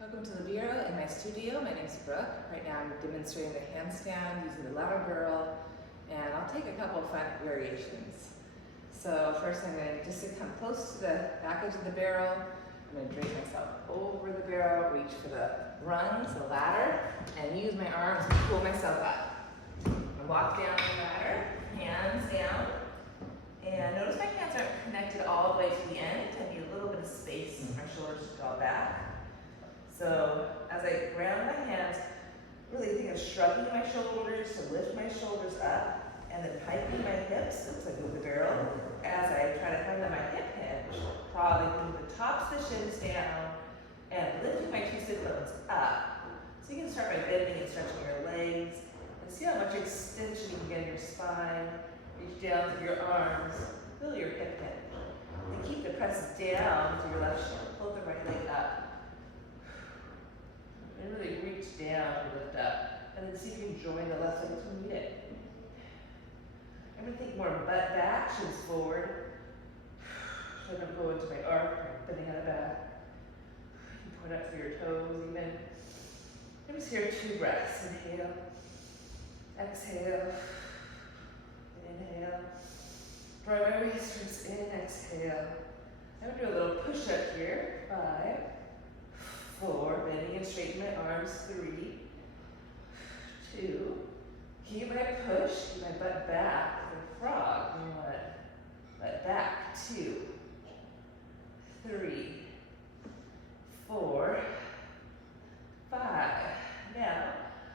Welcome to the Bureau in my studio. My name is Brooke. Right now I'm demonstrating the handstand using the lateral barrel, and I'll take a couple fun variations. So first I'm going to just to come close to the back edge of the barrel. I'm going to drape myself over the barrel, reach for the rungs, the ladder, and use my arms to pull myself up. And walk down the ladder, hands down. And notice my hands aren't connected all the way to the end. I need a little bit of space for my shoulders to go back. So as I ground my hands, really think of shrugging my shoulders to lift my shoulders up, and then hiking my hips, looks like with the barrel, as I try to come to my hip hinge. Probably move the tops of the shins down and lifting my two sit bones up. So you can start by bending and stretching your legs, and see how much extension you can get in your spine. Reach down through your arms, feel your hip hinge. And keep the press down to your left shin, pull the right leg up. And really reach down to lift up. And then see if you can join the left leg to meet it. I'm going to think more butt back, shins forward. So I'm going to go into my arc, bending head back. You point up through your toes even. I'm just here 2 breaths. Inhale. Exhale. Inhale. Draw my wrists in. Exhale. I'm going to do a little push up here. 5. 4, bending and straightening my arms, 3, 2, keep my push, keep my butt back, the frog, you want butt back, 2, 3, 4, 5. Now,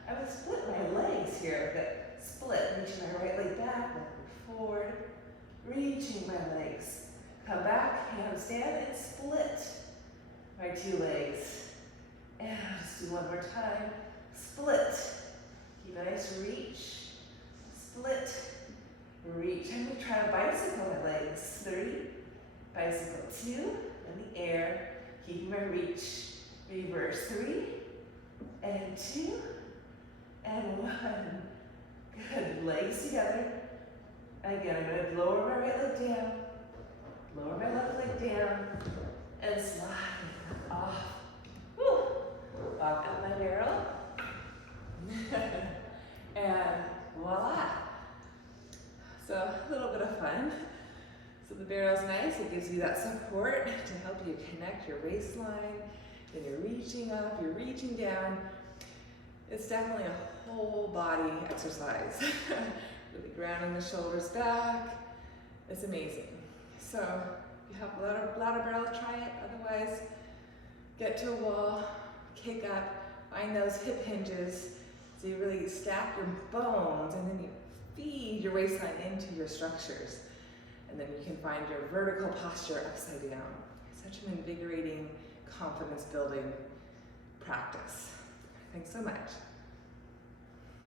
I'm going to split my legs here, that split, reaching my right leg back, left leg forward, reaching my legs, come back, handstand, and split my 2 legs. And I'll just do one more time. Split. Keep a nice reach. Split. Reach. I'm going to try to bicycle my legs. 3. Bicycle 2. In the air. Keeping my reach. Reverse. 3. And 2. And 1. Good. Legs together. Again, I'm going to lower my right leg down. Lower my left leg down. And slide off. Whew. Walk up my barrel, and voila. So a little bit of fun. So the barrel's nice, it gives you that support to help you connect your waistline. Then you're reaching up, you're reaching down. It's definitely a whole body exercise. Really grounding the shoulders back. It's amazing. So if you have a ladder barrel, try it. Otherwise, get to a wall, kick up, find those hip hinges so you really stack your bones, and then you feed your waistline into your structures. And then you can find your vertical posture upside down. Such an invigorating, confidence building practice. Thanks so much.